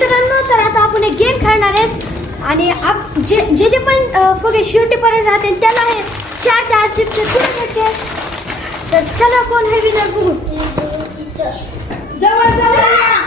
मित्रांनो, तर आता आपण एक गेम खेळणार आहेत आणि जे जे पण फुगे शेवटीपर्यंत राहते त्याला हे 4 चिप्स पुढे घ्यायचे. तर चला कोण हे विनर बघू. जवळ जवळ या.